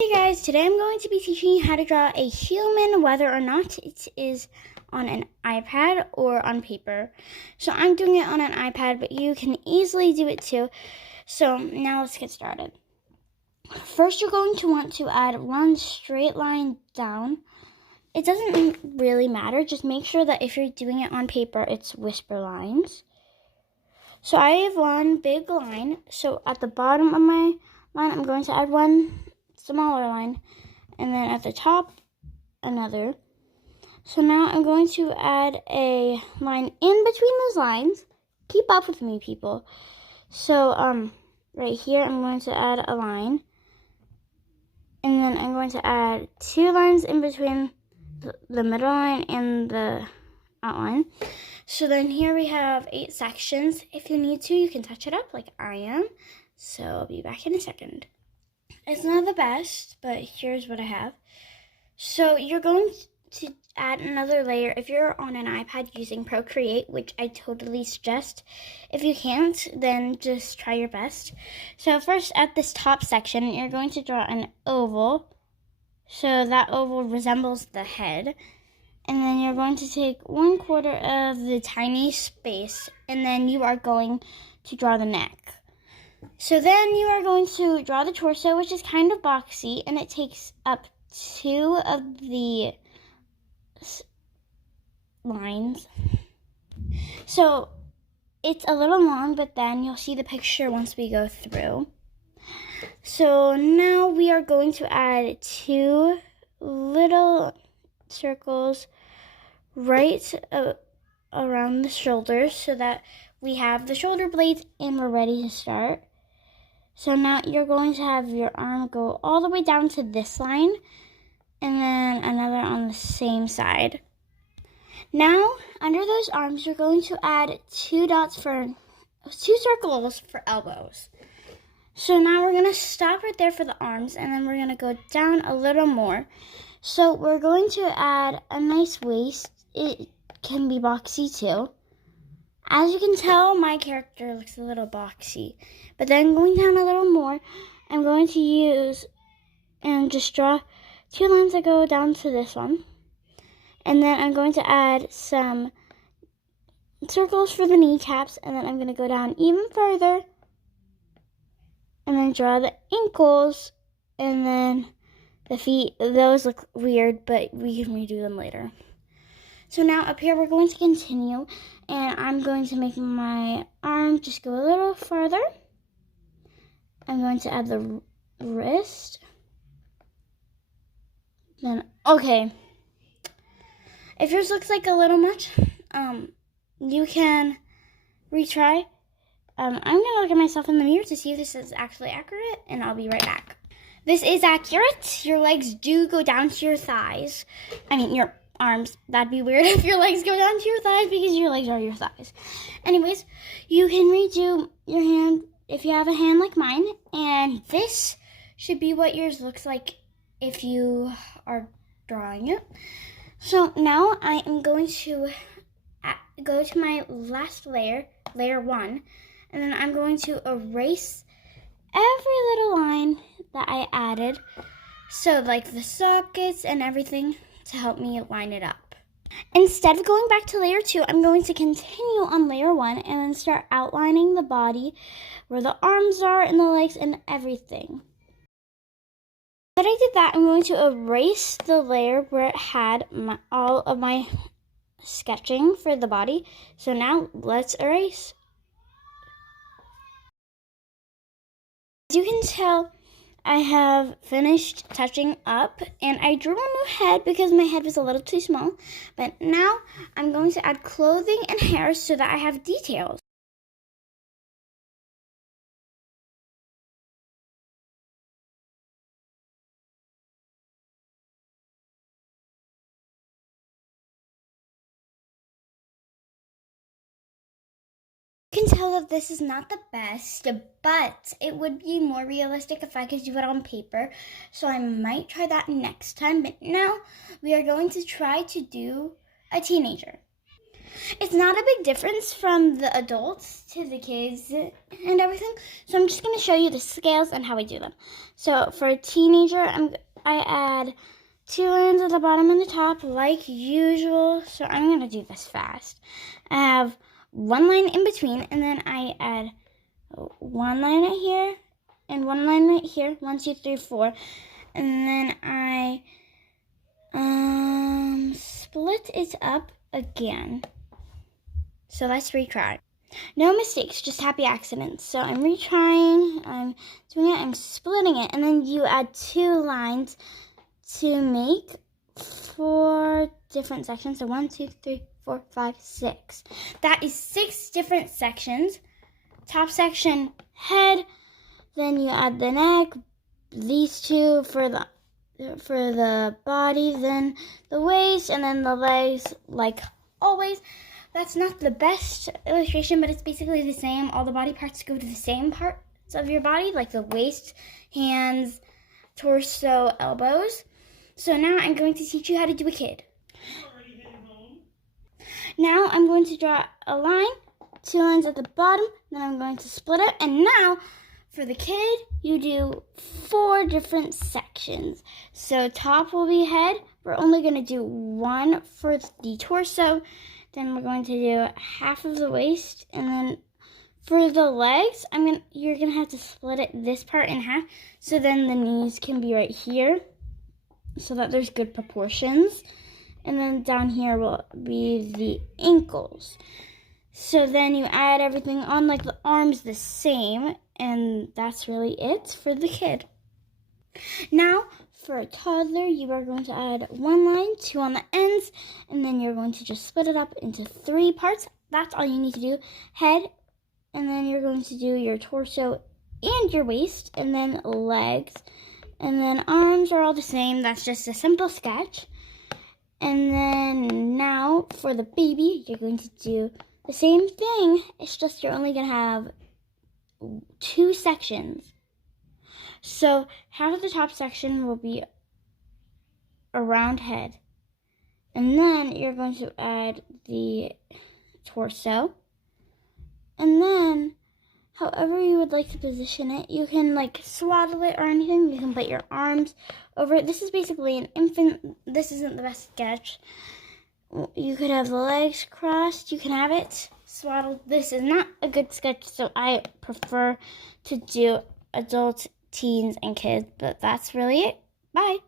Hey guys, today I'm going to be teaching you how to draw a human, whether or not it is on an iPad or on paper. So I'm doing it on an iPad, but you can easily do it too. So now let's get started. First, you're going to want to add one straight line down. It doesn't really matter, just make sure that if you're doing it on paper, it's whisper lines. So I have one big line, so at the bottom of my line, I'm going to add one smaller line, and then at the top, another. So now I'm going to add a line in between those lines. Keep up with me, people. So, right here, I'm going to add a line, and then I'm going to add two lines in between the middle line and the outline. So then here we have 8 sections. If you need to, you can touch it up like I am. So I'll be back in a second. It's not the best, but here's what I have. So you're going to add another layer if you're on an iPad using Procreate, which I totally suggest. If you can't, then just try your best. So first, at this top section, you're going to draw an oval. So that oval resembles the head. And then you're going to take 1/4 of the tiny space, and then you are going to draw the neck. So then you are going to draw the torso, which is kind of boxy, and it takes up 2 of the lines. So it's a little long, but then you'll see the picture once we go through. So now we are going to add 2 little circles right around the shoulders so that we have the shoulder blades and we're ready to start. So now you're going to have your arm go all the way down to this line and then another on the same side. Now, under those arms, you're going to add 2 circles for elbows. So now we're going to stop right there for the arms, and then we're going to go down a little more. So we're going to add a nice waist. It can be boxy too. As you can tell, my character looks a little boxy. But then going down a little more, I'm going to use and just draw 2 lines that go down to this one. And then I'm going to add some circles for the kneecaps, and then I'm going to go down even further and then draw the ankles and then the feet. Those look weird, but we can redo them later. So now up here we're going to continue, and I'm going to make my arm just go a little farther. I'm going to add the wrist. Then, okay. If yours looks like a little much, you can retry. I'm going to look at myself in the mirror to see if this is actually accurate, and I'll be right back. This is accurate. Your legs do go down to your thighs. I mean, your arms. That'd be weird if your legs go down to your thighs because your legs are your thighs. Anyways, you can redo your hand if you have a hand like mine, and this should be what yours looks like if you are drawing it. So now I am going to go to my last layer, layer 1, and then I'm going to erase every little line that I added, so like the sockets and everything, to help me line it up. Instead of going back to layer 2, I'm going to continue on layer 1 and then start outlining the body, where the arms are and the legs and everything. When I did that, I'm going to erase the layer where it had all of my sketching for the body. So now let's erase. As you can tell, I have finished touching up, and I drew a new head because my head was a little too small. But now I'm going to add clothing and hair so that I have details. You can tell that this is not the best, but it would be more realistic if I could do it on paper, so I might try that next time. But now we are going to try to do a teenager. It's not a big difference from the adults to the kids and everything. So I'm just going to show you the scales and how I do them. So for a teenager, I add 2 lines at the bottom and the top like usual. So I'm going to do this fast. I have 1 line in between, and then I add 1 line right here and 1 line right here. 1, 2, 3, 4. And then I split it up again. So let's retry. No mistakes, just happy accidents. So I'm retrying, I'm doing it, I'm splitting it, and then you add 2 lines to make 4 different sections. So 1, 2, 3, 4, 5, 6. That is 6 different sections. Top section, head, then you add the neck, these 2 for the body, then the waist, and then the legs, like always. That's not the best illustration, but it's basically the same. All the body parts go to the same parts of your body, like the waist, hands, torso, elbows. So now I'm going to teach you how to do a kid. Now I'm going to draw a line, 2 lines at the bottom, then I'm going to split it, and now for the kid, you do 4 different sections. So top will be head. We're only going to do 1 for the torso. Then we're going to do half of the waist, and then for the legs, you're going to have to split this part in half, so then the knees can be right here, so that there's good proportions. And then down here will be the ankles. So then you add everything on, like the arms the same, and that's really it for the kid. Now, for a toddler, you are going to add 1 line, 2 on the ends, and then you're going to just split it up into 3 parts. That's all you need to do. Head, and then you're going to do your torso and your waist, and then legs, and then arms are all the same. That's just a simple sketch. And then now, for the baby, you're going to do the same thing. It's just you're only going to have 2 sections. So half of the top section will be a round head. And then you're going to add the torso. And then, however you would like to position it, you can like swaddle it or anything. You can put your arms over it. This is basically an infant. This isn't the best sketch. You could have the legs crossed. You can have it swaddled. This is not a good sketch, so I prefer to do adults, teens, and kids. But that's really it. Bye.